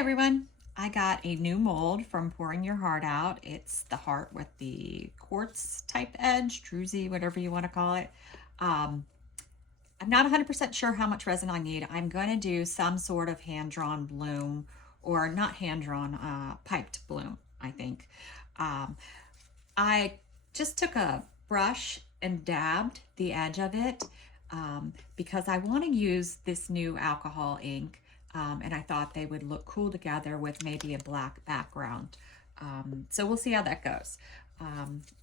everyone. I got a new mold from Pouring Your Heart Out. It's the heart with the quartz type edge, druzy, whatever you want to call it. Um, I'm not 100% sure how much resin I need. I'm going to do some sort of hand-drawn bloom, or not hand-drawn, piped bloom, I think. Um, I just took a brush and dabbed the edge of it because I want to use this new alcohol ink, and I thought they would look cool together with maybe a black background. So we'll see how that goes.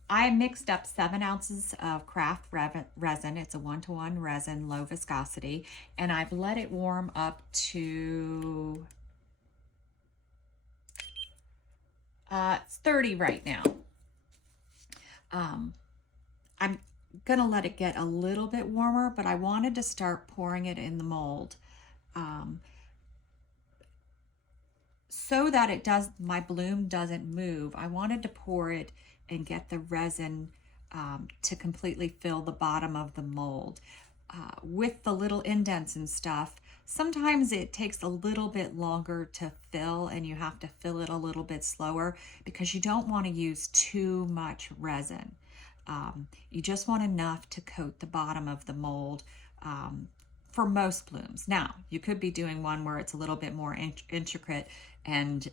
I mixed up 7 ounces of craft resin. It's a 1-to-1 resin, low viscosity, and I've let it warm up to it's 30 right now. I'm gonna let it get a little bit warmer, but I wanted to start pouring it in the mold so that my bloom doesn't move. I wanted to pour it and get the resin to completely fill the bottom of the mold. With the little indents and stuff, sometimes it takes a little bit longer to fill and you have to fill it a little bit slower because you don't want to use too much resin. You just want enough to coat the bottom of the mold for most blooms. Now, you could be doing one where it's a little bit more intricate and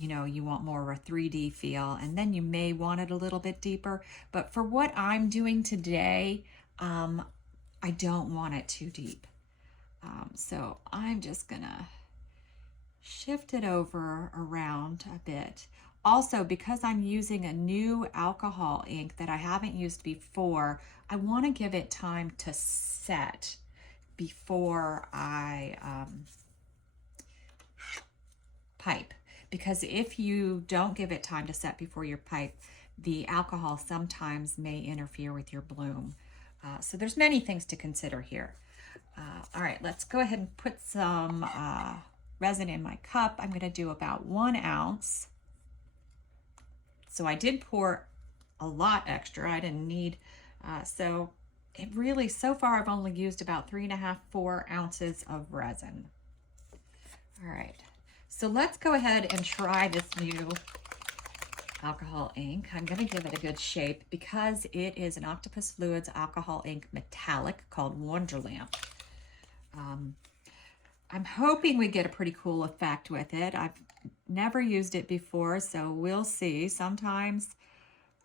you want more of a 3D feel, and then you may want it a little bit deeper. But for what I'm doing today, I don't want it too deep. So I'm just gonna shift it over around a bit. Also, because I'm using a new alcohol ink that I haven't used before, I want to give it time to set before I pipe. Because if you don't give it time to set before your pipe, the alcohol sometimes may interfere with your bloom. So there's many things to consider here. All right, let's go ahead and put some resin in my cup. I'm going to do about 1 ounce. So I did pour a lot extra. I didn't need, so it really, so far I've only used about 3.5, 4 ounces of resin. All right, so let's go ahead and try this new alcohol ink. I'm going to give it a good shake because it is an Octopus Fluids alcohol ink metallic called Wonderlamp. I'm hoping we get a pretty cool effect with it. I've never used it before, so we'll see. Sometimes,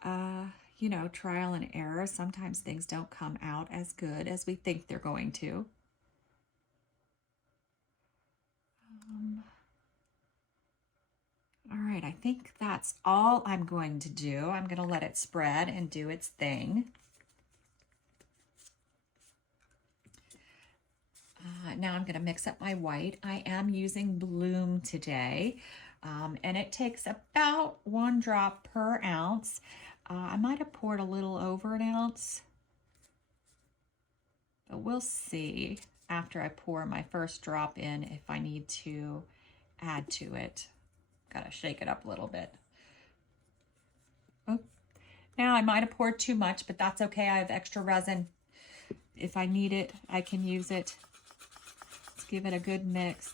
trial and error. Sometimes things don't come out as good as we think they're going to. All right, I think that's all I'm going to do. I'm going to let it spread and do its thing. Now I'm going to mix up my white. I am using Bloom today, and it takes about 1 drop per ounce. I might have poured a little over 1 ounce, but we'll see after I pour my first drop in if I need to add to it. Got to shake it up a little bit. Oh, now I might have poured too much, but that's okay. I have extra resin. If I need it, I can use it. Let's give it a good mix.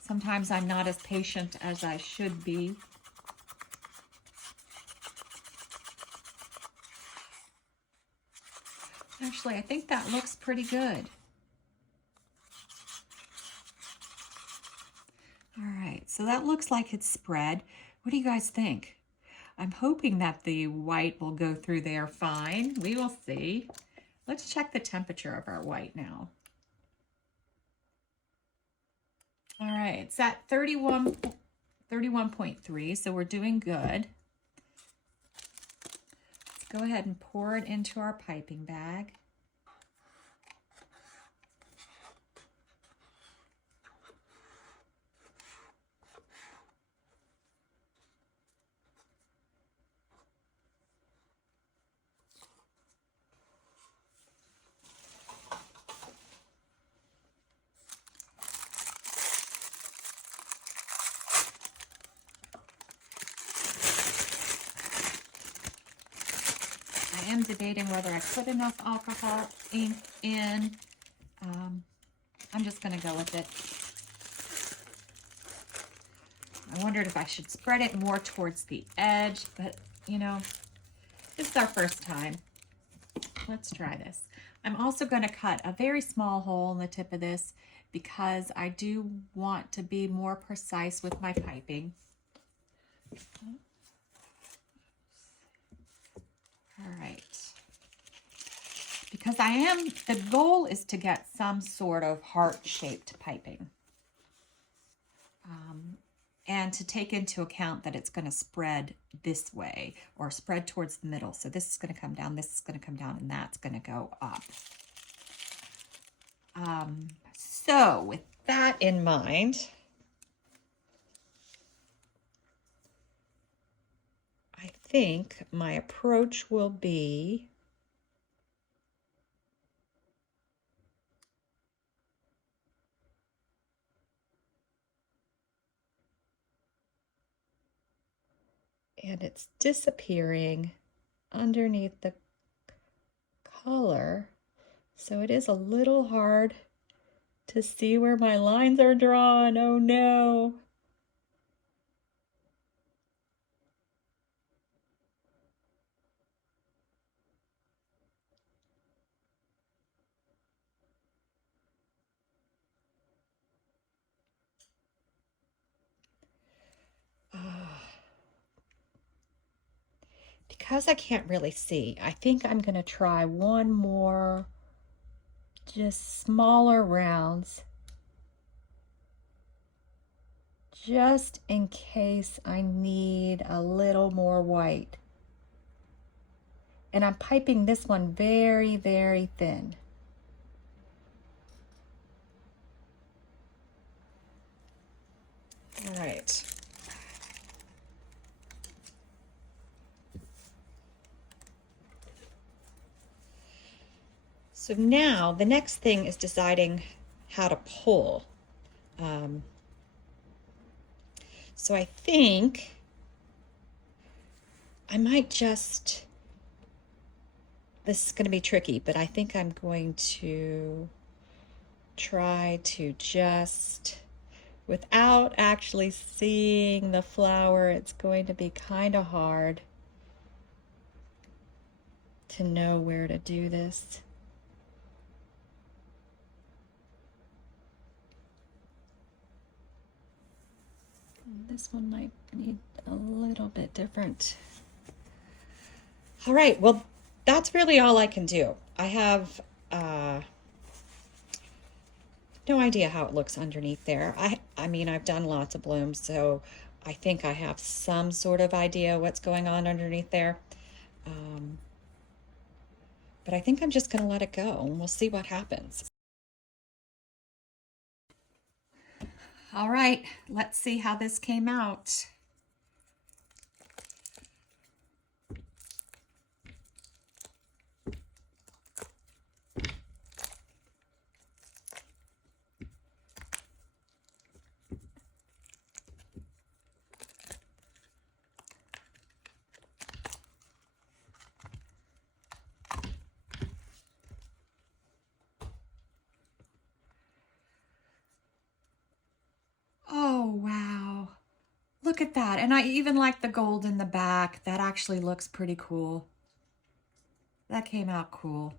Sometimes I'm not as patient as I should be. Actually, I think that looks pretty good. All right, so that looks like it's spread. What do you guys think? I'm hoping that the white will go through there fine. We will see. Let's check the temperature of our white now. All right, it's at 31.3, so we're doing good. Let's go ahead and pour it into our piping bag. I am debating whether I put enough alcohol ink in. I'm just going to go with it. I wondered if I should spread it more towards the edge, but you know, this is our first time. Let's try this. I'm also going to cut a very small hole in the tip of this because I do want to be more precise with my piping. All right. Because the goal is to get some sort of heart-shaped piping. And to take into account that it's going to spread this way or spread towards the middle. So this is going to come down, this is going to come down, and that's going to go up. So with that in mind, I think my approach will be and it's disappearing underneath the color. So it is a little hard to see where my lines are drawn. Oh no. Because I can't really see, I think I'm going to try one more, just smaller rounds, just in case I need a little more white. And I'm piping this one very, very thin. All right. So now the next thing is deciding how to pull. So I think I might just, this is going to be tricky, but I think I'm going to try to just, without actually seeing the flower, it's going to be kind of hard to know where to do this. This one might need a little bit different. All right, well, that's really all I can do. I have no idea how it looks underneath there. I mean, I've done lots of blooms, so I think I have some sort of idea what's going on underneath there. But I think I'm just going to let it go, and we'll see what happens. All right, let's see how this came out. Oh, wow. Look at that. And I even like the gold in the back. That actually looks pretty cool. That came out cool.